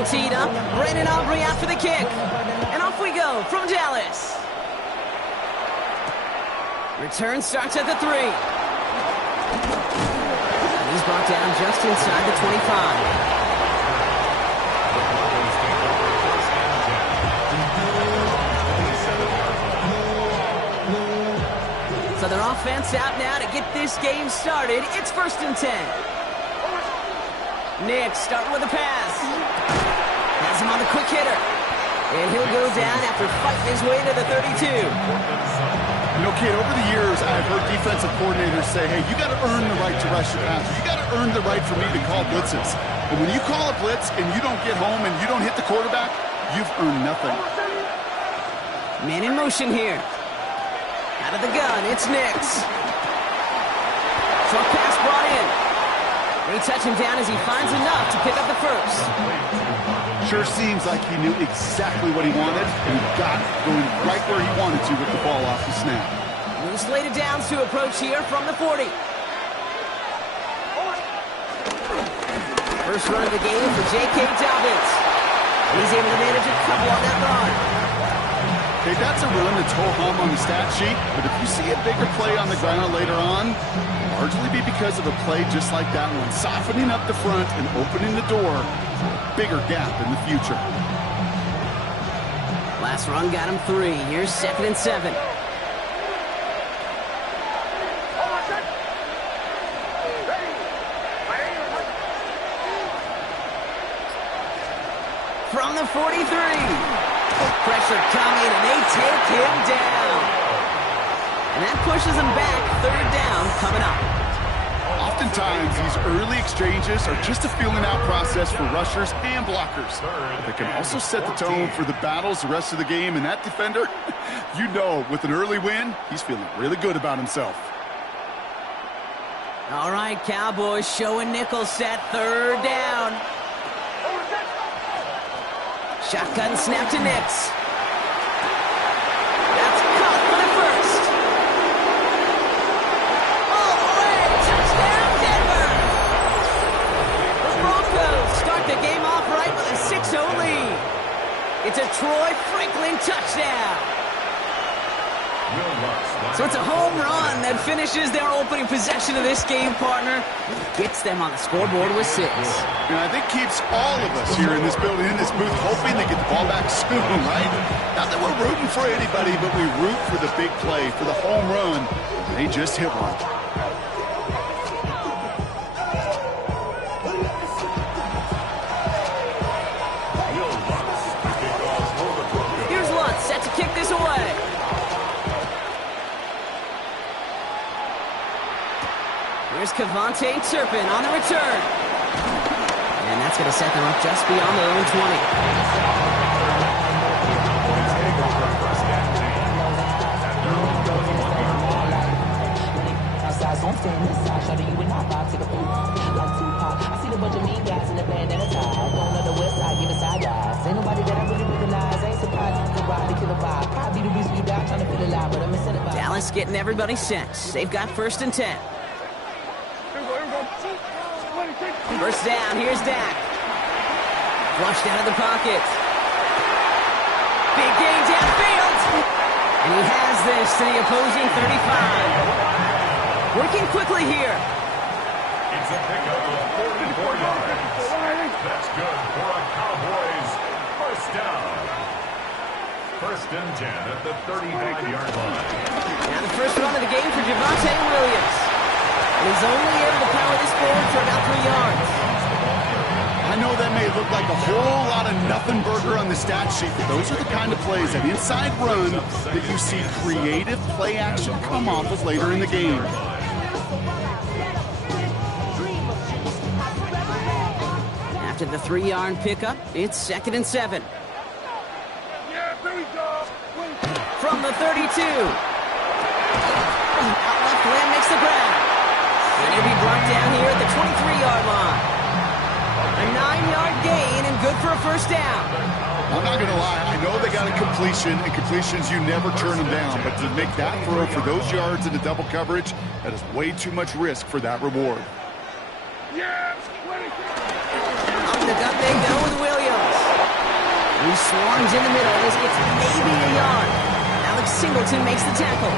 All teed up. Brandon Aubrey out for the kick. And off we go from Dallas. Return starts at the 3. And he's brought down just inside the 25. So their offense out now to get this game started. It's 1st and 10. Nick starting with a pass. Has him on the quick hitter. And he'll go down after fighting his way to the 32. You know, kid, over the years, I've heard defensive coordinators say, hey, you got to earn the right to rush your passer. You got to earn the right for me to call blitzes. And when you call a blitz and you don't get home and you don't hit the quarterback, you've earned nothing. Man in motion here. Out of the gun, it's Nix. Short pass brought in. They touch him down as he finds enough to pick up the first. Sure seems like he knew exactly what he wanted, and he got it going right where he wanted to with the ball off the snap. Moves later downs to approach here from the 40. First run of the game for J.K. Dobbins. He's able to manage a couple on that run. Okay, that's a run that's ho-hum on the stat sheet, but if you see a bigger play on the ground later on, largely be because of a play just like that one, softening up the front and opening the door for a bigger gap in the future. Last run got him 3. Here's 2nd and 7. From the 43. Pressure coming, and they take him down. And that pushes him back. 3rd down coming up. Oftentimes, these early exchanges are just a feeling out process for rushers and blockers. But they can also set the tone for the battles the rest of the game, and that defender, you know, with an early win, he's feeling really good about himself. All right, Cowboys showing nickel set. 3rd down. Shotgun snap to Nix. That's caught for the first. All the way, touchdown Denver. The Broncos start the game off right with a 6-0 lead. It's a Troy Franklin touchdown. So it's a home run that finishes their opening possession of this game, partner. Gets them on the scoreboard with 6. And I think keeps all of us here in this building, in this booth, hoping they get the ball back soon, right? Not that we're rooting for anybody, but we root for the big play, for the home run. They just hit one. Here's Lutz set to kick this away. Here's Kevontae Turpin on the return. And that's going to set them up just beyond their own 20. Dallas getting everybody set. They've got 1st and 10. First down, here's Dak. Flushed out of the pocket. Big gain downfield. And he has this to the opposing 35. Working quickly here. It's a pickup of 44 yards. That's good for a Cowboys first down. 1st and 10 at the 35-yard line. Now the first run of the game for Javonte Williams. And he's only able to power this forward for about 3 yards. I know that may look like a whole lot of nothing burger on the stat sheet, but those are the kind of plays, that inside run, that you see creative play action come off of later in the game. After the 3-yard pickup, it's 2nd and 7. From the 32. Out left, Lamb makes the grab. And he'll be brought down here at the 23-yard line. A 9-yard gain and good for a first down. I'm not going to lie. I know they got a completion, and completions, you never turn them down. But to make that throw for those yards into double coverage, that is way too much risk for that reward. Up the gut they go with Williams. He swarms in the middle. This gets maybe a yard. Alex Singleton makes the tackle.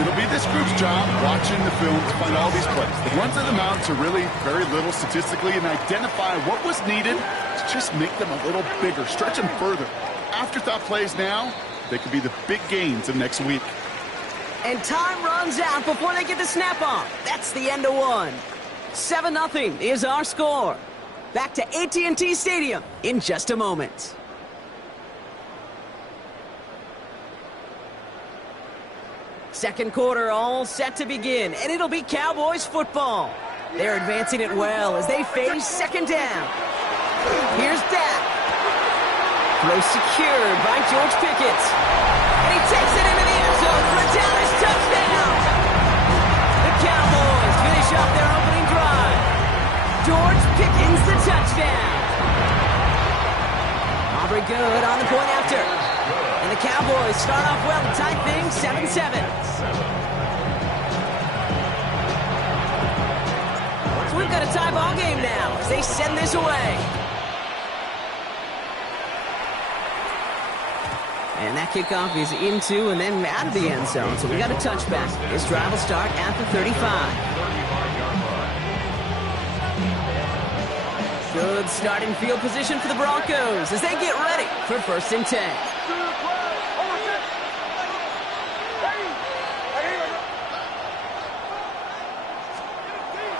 It'll be this group's job watching the film to find all these plays. The ones that amount to really very little statistically and identify what was needed to just make them a little bigger, stretch them further. Afterthought plays now, they could be the big gains of next week. And time runs out before they get the snap on. That's the end of one. 7-0 is our score. Back to AT&T Stadium in just a moment. Second quarter all set to begin, and it'll be Cowboys football. They're advancing it well as they face second down. Here's Dak. Throw secured by George Pickett. And he takes it into the end zone for a Dallas touchdown. The Cowboys finish off their opening drive. George Pickens the touchdown. Aubrey good on the point after. And the Cowboys start off well to tie things 7-7. So we've got a tie ball game now as they send this away. And that kickoff is into and then out of the end zone. So we got a touchback. This drive will start at the 35. Good starting field position for the Broncos as they get ready for 1st and 10.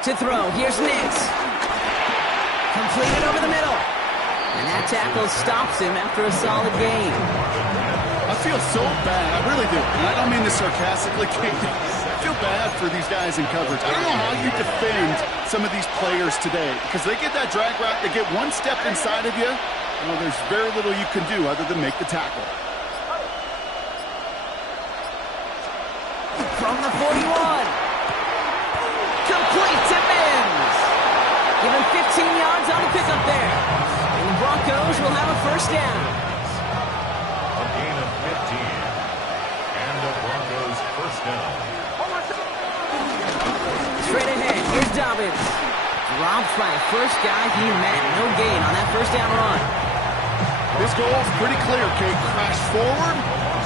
To throw, here's Nix. Completed over the middle. And that tackle stops him after a solid gain. I feel so bad, I really do. And I don't mean this sarcastically, Kate. I feel bad for these guys in coverage. I don't know how you defend some of these players today because they get that drag route, they get one step inside of you. Well, there's very little you can do other than make the tackle. From the 41. Complete to Mims. Give him 15 yards on the pickup there. And the Broncos will have a 1st down. A gain of 15. And the Broncos 1st down. Straight ahead, here's Dobbins. Dropped by the first guy he met. No gain on that 1st down run. This goal is pretty clear, Kate. Crash forward,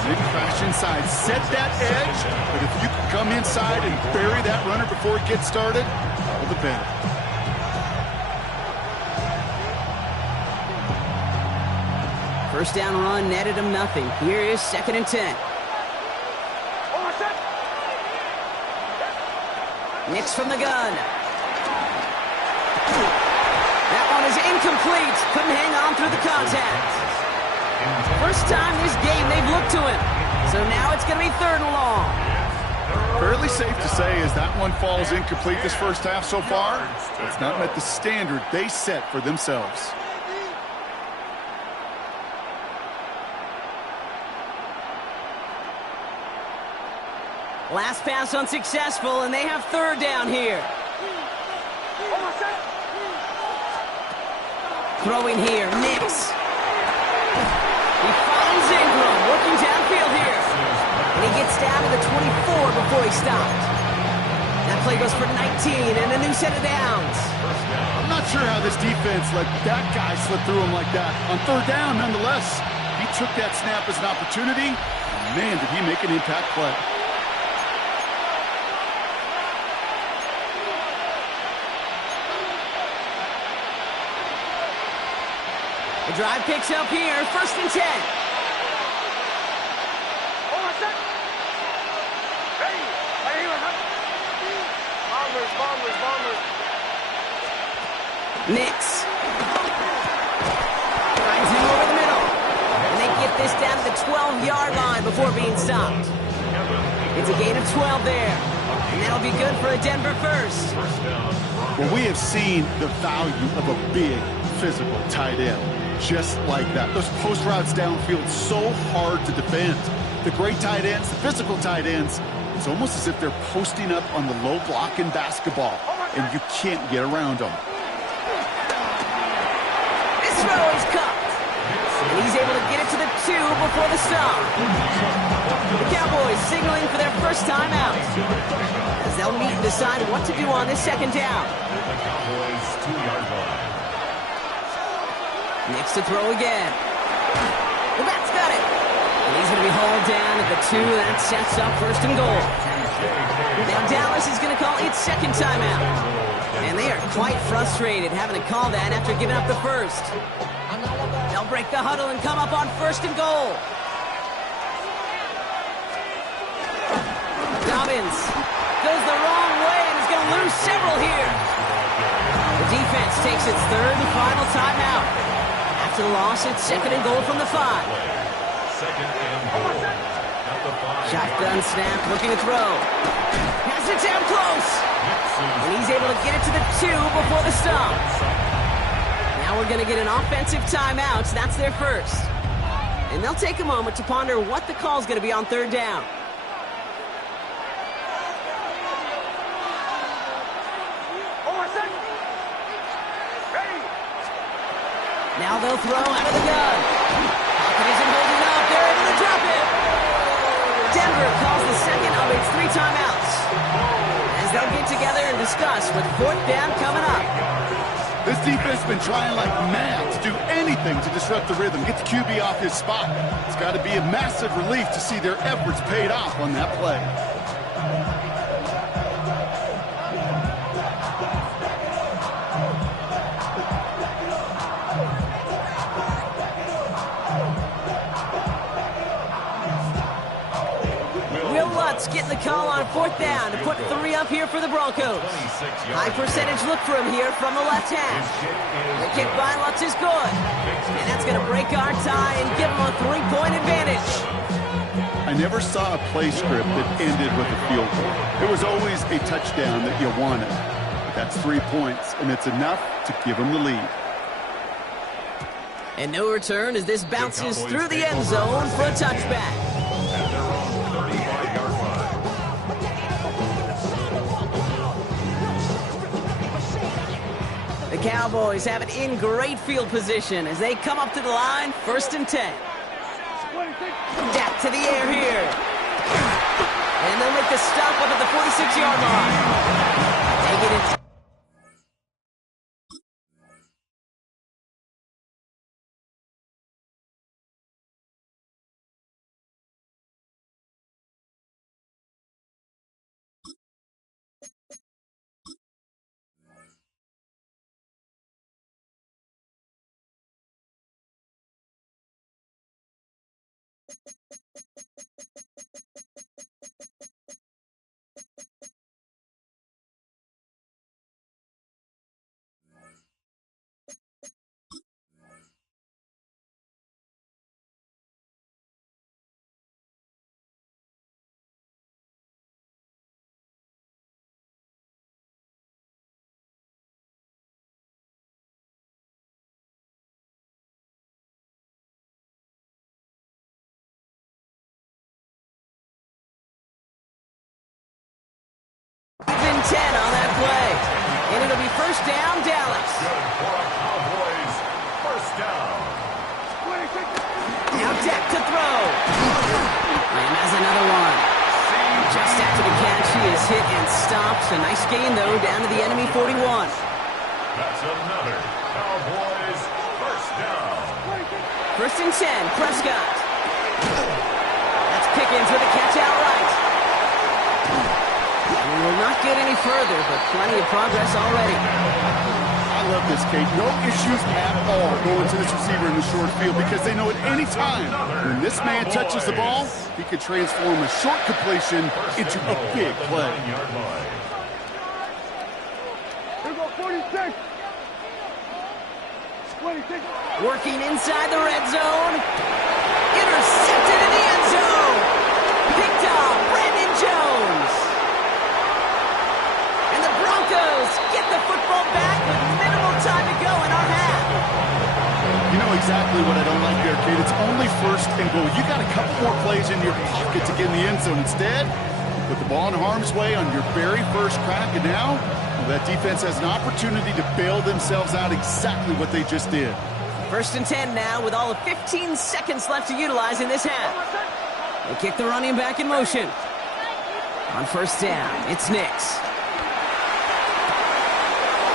then crash inside. Set that edge, but if you can come inside and bury that runner before it gets started, all the better. First down run netted him nothing. Here is 2nd and 10. Nix from the gun. That one is incomplete. Couldn't hang on through the contact. First time this game they've looked to him. So now it's going to be 3rd and long. Fairly safe to say as that one falls incomplete this first half so far, it's not met the standard they set for themselves. Last pass unsuccessful, and they have 3rd down here. Throwing here, Nix. He finds Ingram working downfield here. And he gets down to the 24 before he stopped. That play goes for 19 and a new set of downs. I'm not sure how this defense let that guy slip through him like that. On 3rd down, nonetheless, he took that snap as an opportunity. Man, did he make an impact play. The drive picks up here, 1st and 10. Nix. Finds him over the middle. And they get this down to the 12-yard line before being stopped. It's a gain of 12 there. And that'll be good for a Denver 1st. Well, we have seen the value of a big, physical tight end. Just like that. Those post routes downfield, so hard to defend. The great tight ends, the physical tight ends, it's almost as if they're posting up on the low block in basketball, and you can't get around them. This throw is cupped. And he's able to get it to the 2 before the stop. The Cowboys signaling for their first time out. As they'll meet and decide what to do on this 2nd down. The Cowboys 2-yard line. Nix to throw again. The back's got it. And he's going to be hauled down at the 2. That sets up first and goal. Now Dallas is going to call its second timeout. And they are quite frustrated having to call that after giving up the first. They'll break the huddle and come up on first and goal. Dobbins goes the wrong way and is going to lose several here. The defense takes its third and final timeout. After the loss, it's second and goal from the 5. Second and goal at the 5. Shotgun snap, looking to throw. Has it down close. And he's able to get it to the 2 before the stop. Now we're going to get an offensive timeout. So that's their first. And they'll take a moment to ponder what the call's going to be on third down. Now they'll throw out of the gun. Pocket isn't holding up. They're able to drop it. Denver calls the second of its 3 timeouts. As they'll get together and discuss with fourth down coming up. This defense has been trying like mad to do anything to disrupt the rhythm, get the QB off his spot. It's got to be a massive relief to see their efforts paid off on that play. Getting the call on fourth down to put 3 up here for the Broncos. High percentage look for him here from the left half. The kick by Lutz is good. And that's going to break our tie and give them a 3-point advantage. I never saw a play script that ended with a field goal. It was always a touchdown that you wanted. That's 3 points, and it's enough to give them the lead. And no return as this bounces through the end zone for a touchback. The Cowboys have it in great field position as they come up to the line, 1st and 10. Dak to the air here. And they'll make the stop up at the 46-yard line. Take it in. Even 10 on that play. And it'll be first down, Dallas. Good for a Cowboys. First down. Now Dak to throw. And has another one. Just after the catch, he is hit and stopped. A nice gain, though, down to the enemy 41. That's another Cowboys first down. First and 10, Prescott. That's Pickens with a catch outright. We will not get any further, but plenty of progress already. I love this, Kate. No issues at all going to this receiver in the short field because they know at any time when this man touches the ball, he could transform a short completion into a big play. Here go 46. Working inside the red zone. Intercepted in the end zone. Picked off Brandon Jones. And the Broncos get the football back with minimal time to go in our half. You know exactly what I don't like there, Kate. It's only first and goal. You got a couple more plays in your pocket to get in the end zone. Instead, you put the ball in harm's way on your very first crack, and now that defense has an opportunity to bail themselves out exactly what they just did. First and 10 now with all of 15 seconds left to utilize in this half. They kick the running back in motion. On first down, it's Nix.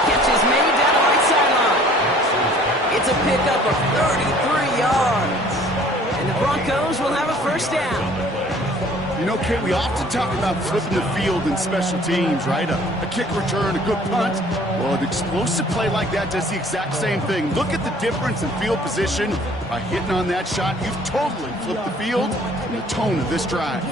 Catch is made down the right sideline. It's a pickup of 33 yards. And the Broncos will have a first down. You know, Kate, we often talk about flipping the field in special teams, right? A kick return, a good punt. Well, an explosive play like that does the exact same thing. Look at the difference in field position. By hitting on that shot, you've totally flipped the field and the tone of this drive.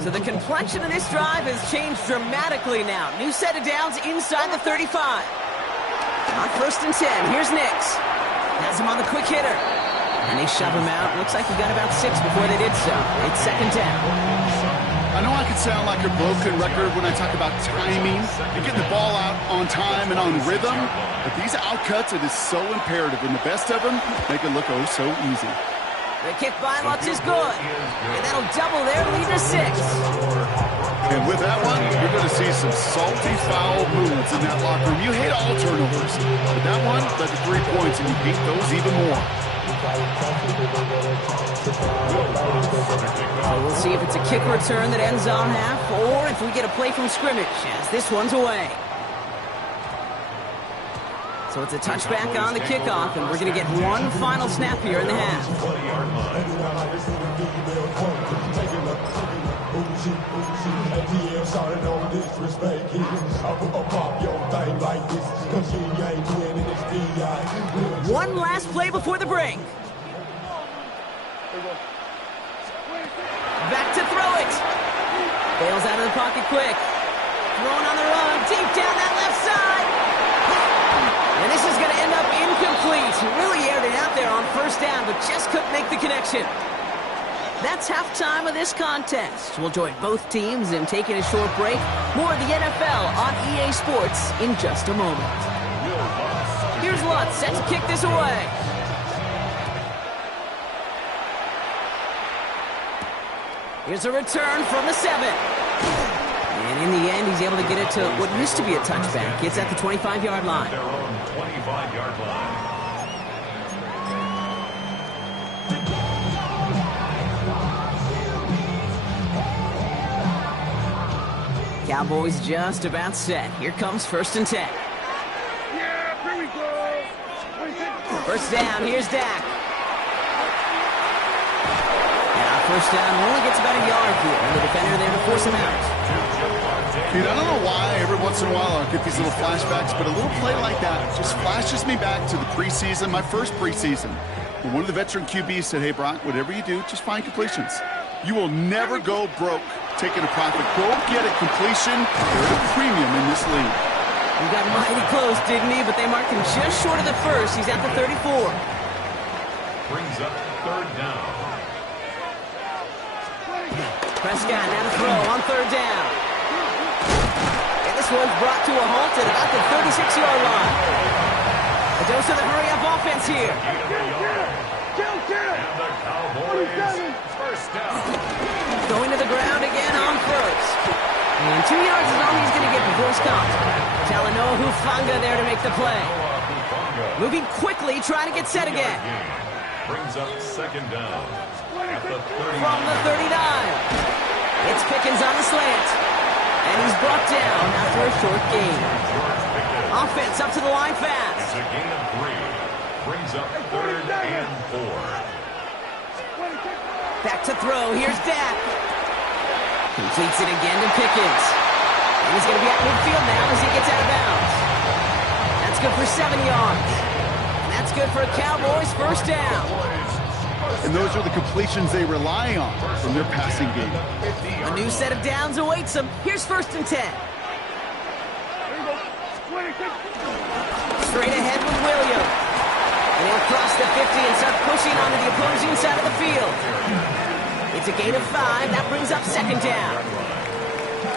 So the complexion of this drive has changed dramatically now. New set of downs inside the 35. On 1st and 10, here's Nix. Has him on the quick hitter. And they shove him out. Looks like he got about 6 before they did so. It's 2nd down. I know I can sound like a broken record when I talk about timing and getting the ball out on time and on rhythm, but these outcuts, it is so imperative, and the best of them make it look oh so easy. The kick by Lutz is good, and that'll double their lead to 6. And with that one, you're going to see some salty, foul moves in that locker room. You hate all turnovers, but that one led to 3 points, and you hate those even more. So we'll see if it's a kick return that ends on half, or if we get a play from scrimmage, as this one's away. So it's a touchback on the kickoff, and we're going to get one final snap here in the half. One last play before the break. Back to throw it. Bails out of the pocket quick. Thrown on the run, deep down that left side. And this is going to end up incomplete. He really aired it out there on 1st down, but just couldn't make the connection. That's halftime of this contest. We'll join both teams in taking a short break. More of the NFL on EA Sports in just a moment. Here's Lutz set to kick this away. Here's a return from the 7. And in the end, he's able to get it to what used to be a touchback. It's at the 25-yard line. Their own 25-yard line. Cowboys just about set. Here comes 1st and 10. Yeah, here we go. 1st down, here's Dak. And on 1st down, only gets about a yard here. And the defender there to force him out. Dude, I don't know why every once in a while I'll get these little flashbacks, but a little play like that just flashes me back to the preseason, my first preseason. When one of the veteran QBs said, hey, Brock, whatever you do, just find completions. You will never go broke taking a profit. Go get a completion. You're at a premium in this league. He got mighty close, didn't he? But they marked him just short of the 1st. He's at the 34. Brings up 3rd down. Prescott now to throw on 3rd down. And this one's brought to a halt at about the 36-yard line. A dose of the hurry-up offense here. And the Cowboys, 1st down. Going to the ground again on 1st. And 2 yards is all he's going to get before it's stopped. Talanoa Hufanga there to make the play. Moving quickly, trying to get set again. Brings up 2nd down. At the 39. From the 39. It's Pickens on the slant. And he's brought down after a short gain. Offense up to the line fast. It's a gain of 3. Brings up 3rd and 4. Back to throw. Here's Dak. Completes it again to Pickens. And he's going to be at midfield now as he gets out of bounds. That's good for 7 yards. And that's good for a Cowboys 1st down. And those are the completions they rely on from their passing game. A new set of downs awaits them. Here's 1st and 10. Straight ahead with Williams. And he'll cross the 50 and start pushing onto the opposing side of the field. It's a gain of 5. That brings up 2nd down.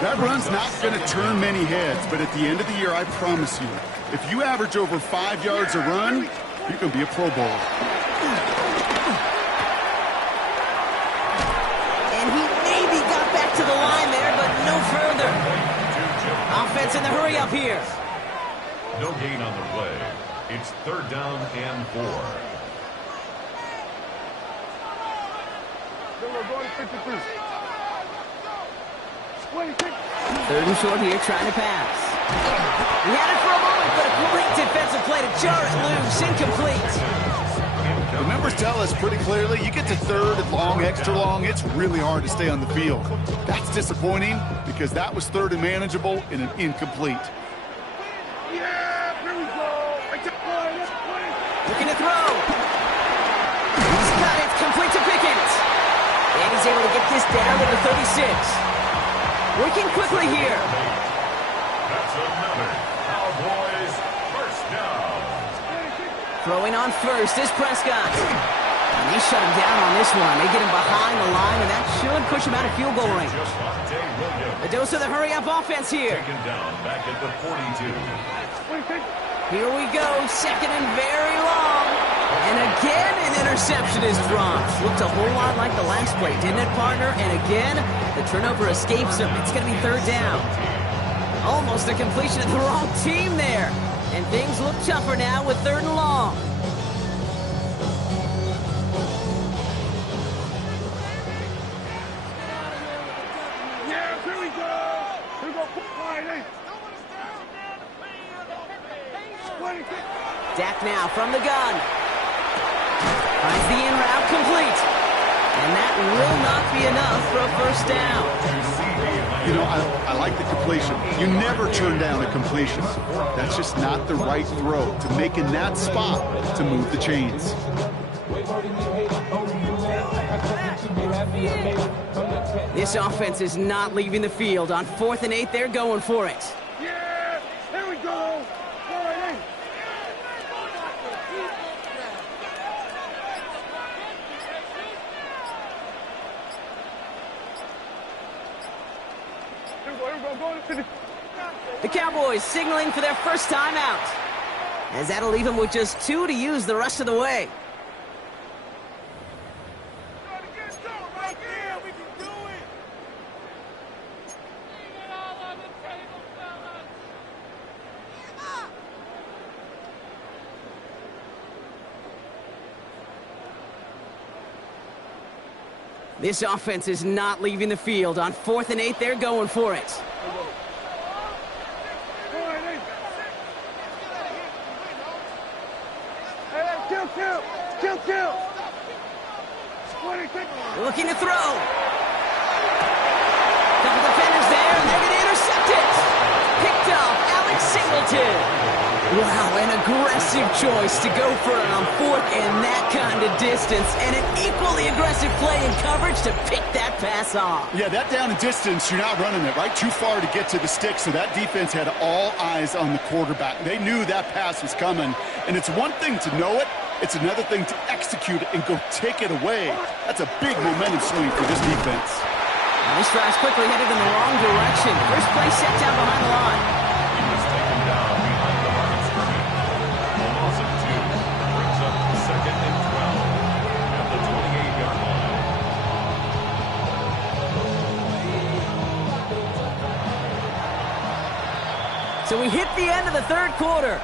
That run's not going to turn many heads, but at the end of the year, I promise you, if you average over 5 yards a run, you can be a Pro Bowler. And he maybe got back to the line there, but no further. Offense in the hurry up here. No gain on the play. It's 3rd down and 4. Third and short here, trying to pass. He had it for a moment, but a great defensive play to jar it loose. Incomplete. The members tell us pretty clearly, you get to third and long, extra long, it's really hard to stay on the field. That's disappointing because that was third and manageable in an incomplete. Yeah, here we go. Looking to throw. He's got it, complete to Pickens. And he's able to get this down to the 36. Working quickly here. That's another Cowboys first down. Throwing on first is Prescott. And they shut him down on this one. They get him behind the line, and that should push him out of field goal range. A dose of the hurry-up offense here. Taken down back at the 42. Here we go, second and very long. And again, an interception is dropped. Looked a whole lot like the last play, didn't it, partner? And again, the turnover escapes him. It's going to be third down. Almost a completion of the wrong team there. And things look tougher now with third and long. Yeah, here we go. Here we go. Dak now from the gun. Finds the in route complete. And that will not be enough for a first down. You know, I like the completion. You never turn down a completion. That's just not the right throw to make in that spot to move the chains. This offense is not leaving the field. On 4th and 8, they're going for it. Yeah, here we go. The Cowboys signaling for their first time out, as that'll leave them with just 2 to use the rest of the way. This offense is not leaving the field. On 4th and 8, they're going for it. Kill. Looking to throw. Couple defenders there, and they're going to intercept it. Picked up, Alex Singleton. Wow, an aggressive choice to go for it on 4th and that kind of distance, and an equally aggressive play in coverage to pick that pass off. Yeah, that down and distance, you're not running it, right? Too far to get to the stick, so that defense had all eyes on the quarterback. They knew that pass was coming, and it's one thing to know it, it's another thing to execute it and go take it away. That's a big momentum swing for this defense. And this drive's quickly headed in the wrong direction. First play set down behind the line. He was taken down behind the line of scrimmage. A loss of 2 brings up 2nd and 12 at the 28-yard line. So we hit the end of the third quarter.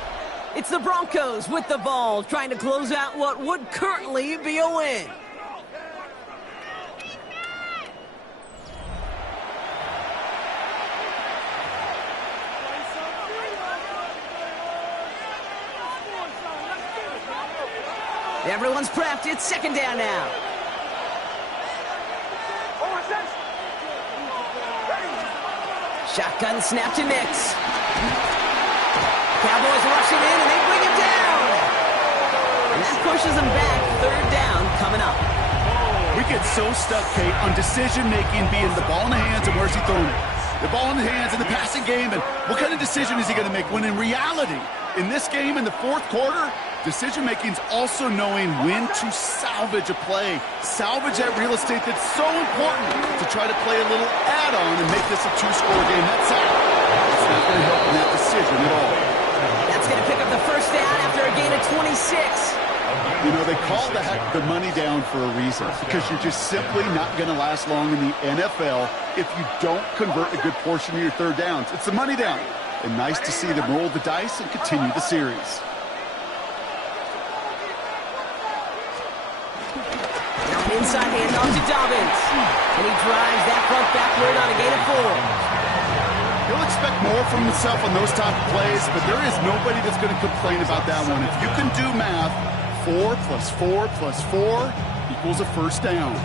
It's the Broncos with the ball, trying to close out what would currently be a win. Everyone's prepped. It's second down now. Shotgun snap to Nix. Cowboys rushing in, and they bring him down. And that pushes them back. Third down coming up. We get so stuck, Kate, on decision-making being the ball in the hands and where's he throwing it. The ball in the hands in the passing game, and what kind of decision is he going to make? When in reality, in this game, in the fourth quarter, decision-making is also knowing when to salvage a play. Salvage that real estate that's so important to try to play a little add-on and make this a 2-score game. That's out. It's not going to help in that decision at all. That's going to pick up the first down after a gain of 26. You know, they call the money down for a reason, because you're just simply not going to last long in the NFL if you don't convert a good portion of your third downs. It's the money down. And nice to see them roll the dice and continue the series. Now an inside handoff to Dobbins. And he drives that front backward on a gain of 4. He'll expect more from himself on those type of plays, but there is nobody that's going to complain about that one. If you can do math, 4 plus 4 plus 4 equals a first down.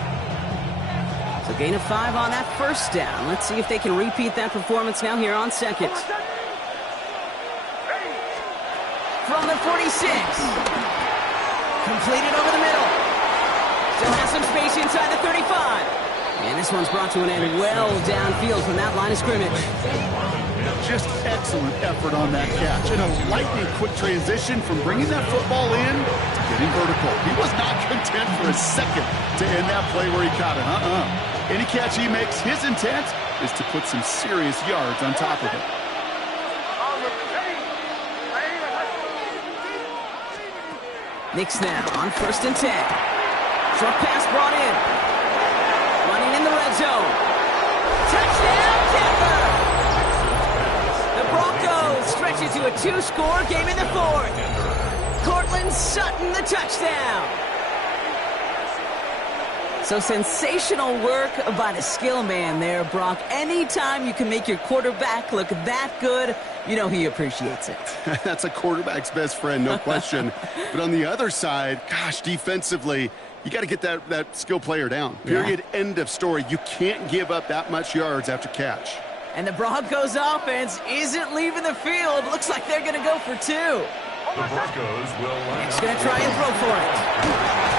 So gain of 5 on that first down. Let's see if they can repeat that performance now here on second. From the 46. Completed over the middle. Still has some space inside the 35. And this one's brought to an end well downfield from that line of scrimmage. Just excellent effort on that catch. And a lightning quick transition from bringing that football in to getting vertical. He was not content for a second to end that play where he caught it. Any catch he makes, his intent is to put some serious yards on top of it. Knicks now on 1st and 10. Short pass brought in. Running in the red zone. Touchdown, Denver! The Broncos stretch it to a 2-score game in the 4th. Cortland Sutton, the touchdown. So sensational work by the skill man there, Brock. Anytime you can make your quarterback look that good, you know he appreciates it. That's a quarterback's best friend, no question. But on the other side, gosh, defensively, you got to get that skill player down. Period. Yeah. End of story. You can't give up that much yards after catch. And the Broncos offense isn't leaving the field. Looks like they're going to go for 2. The Broncos will line He's going to try and throw for it.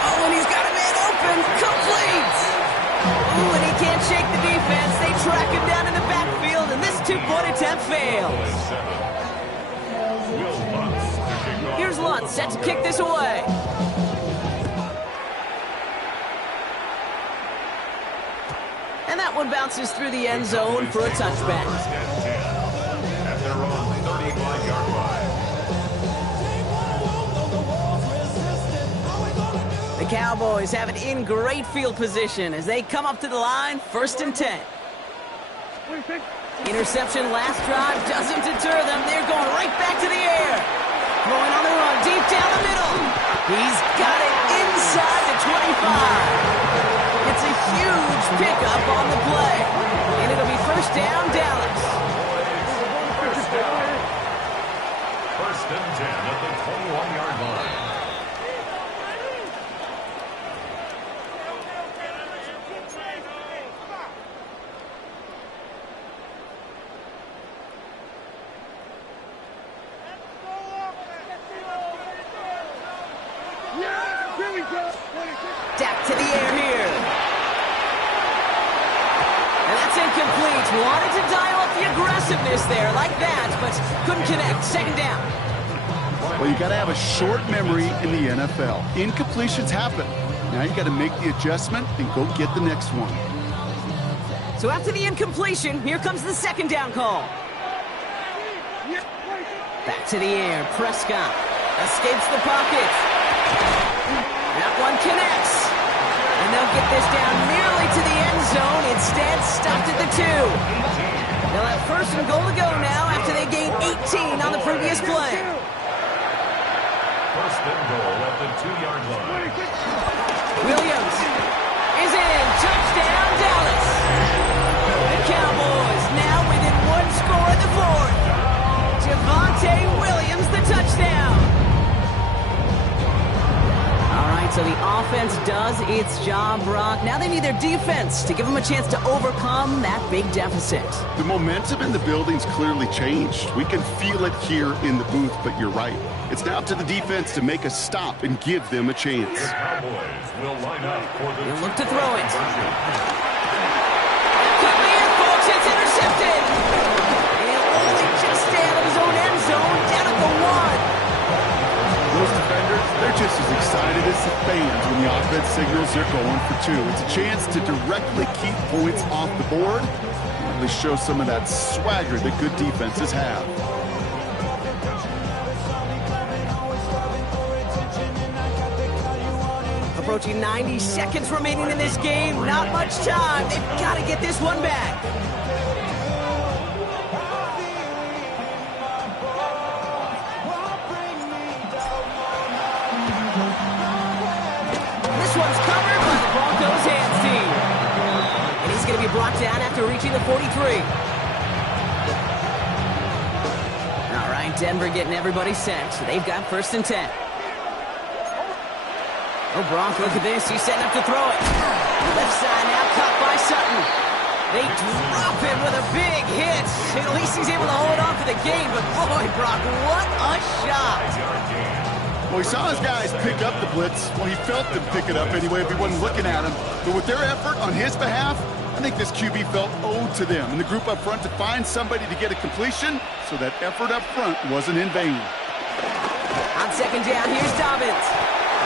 Oh, and he's got a man open. Complete. Ooh, and he can't shake the defense. They track him down in the backfield, and this 2-point attempt fails. Here's Lutz set to kick this away. And that one bounces through the end zone for a touchback. At their own 35-yard line. The Cowboys have it in great field position as they come up to the line, 1st and 10. Interception last drive doesn't deter them. They're going right back to the air. Throwing on the run, deep down the middle. He's got it inside the 25. It's a huge pickup on the play. And it'll be 1st down, Dallas. 1st and 10 at the 21-yard line. Dak to the air here. And that's incomplete. Wanted to dial up the aggressiveness there like that, but couldn't connect. 2nd down. Well, you got to have a short memory in the NFL. Incompletions happen. Now you got to make the adjustment and go get the next one. So after the incompletion, here comes the 2nd down call. Back to the air. Prescott escapes the pocket. That one connects. And they'll get this down nearly to the end zone. Instead, stopped at the 2. They'll have 1st and goal to go now after they gain 18 on the previous play. 1st and goal at the 2-yard line. Williams is in. Touchdown, Dallas. The Cowboys now within 1 score in the 4th. Javonte Williams, the touchdown. All right, so the offense does its job, Brock. Now they need their defense to give them a chance to overcome that big deficit. The momentum in the building's clearly changed. We can feel it here in the booth, but you're right. It's now up to the defense to make a stop and give them a chance. The Cowboys will line up for the He'll look to throw it. Cut me in, folks. It's intercepted. And only just out of his own end zone, down at the 1. Those defenders, they're just as excited as the fans when the offense signals they're going for 2. It's a chance to directly keep points off the board and really show some of that swagger that good defenses have. Approaching 90 seconds remaining in this game. Not much time. They've got to get this one back. This one's covered by the down after reaching the 43. All right, Denver getting everybody set, so they've got 1st and 10. Oh, Bronk, look at this. He's setting up to throw it. Left side now, caught by Sutton. They drop him with a big hit. At least he's able to hold on for the game, but boy, Brock, what a shot. Well, he saw his guys pick up the blitz. Well, he felt them pick it up anyway if he wasn't looking at him. But with their effort on his behalf, I think this QB felt owed to them and the group up front to find somebody to get a completion, so that effort up front wasn't in vain. On 2nd down, here's Dobbins.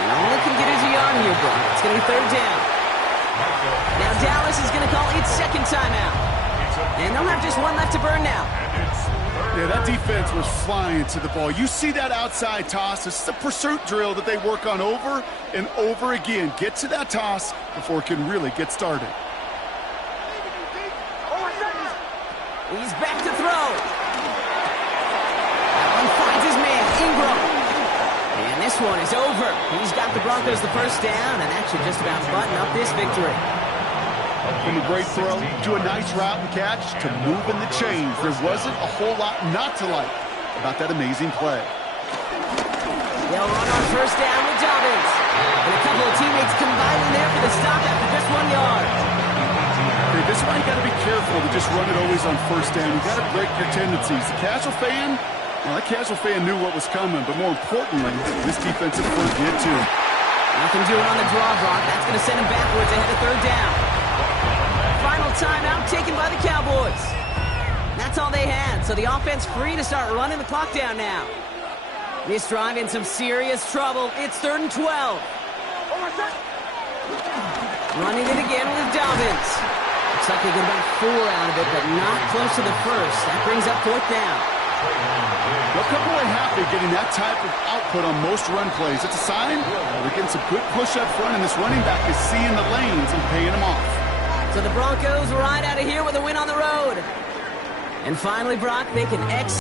Only can get his yard here, Brock. It's going to be 3rd down. Now Dallas is going to call its 2nd timeout. And they'll have just one left to burn now. Yeah, that defense was flying to the ball. You see that outside toss. This is a pursuit drill that they work on over and over again. Get to that toss before it can really get started. He's back to throw. Allen finds his man, Ingram. And this one is over. He's got the Broncos the 1st down, and that should just about button up this victory. From a great throw to a nice route and catch to moving the chains, there wasn't a whole lot not to like about that amazing play. They'll run on 1st down with Dobbins. And a couple of teammates combining there for the stop after just 1 yard. Okay, this is why you got to be careful to just run it always on 1st down. You got to break your tendencies. The casual fan, well, that casual fan knew what was coming, but more importantly, this defensive front did too. Nothing doing on the draw, Brock. That's going to send him backwards ahead of 3rd down. Final timeout taken by the Cowboys. That's all they had, so the offense free to start running the clock down now. This drive in some serious trouble. It's 3rd and 12. Running it again with Dobbins. Looks like they get about 4 out of it, but not close to the 1st. That brings up 4th down. They'll come away happy getting that type of output on most run plays. It's a sign they're getting some good push up front, and this running back is seeing the lanes and paying them off. So the Broncos ride out of here with a win on the road. And finally, Brock, they can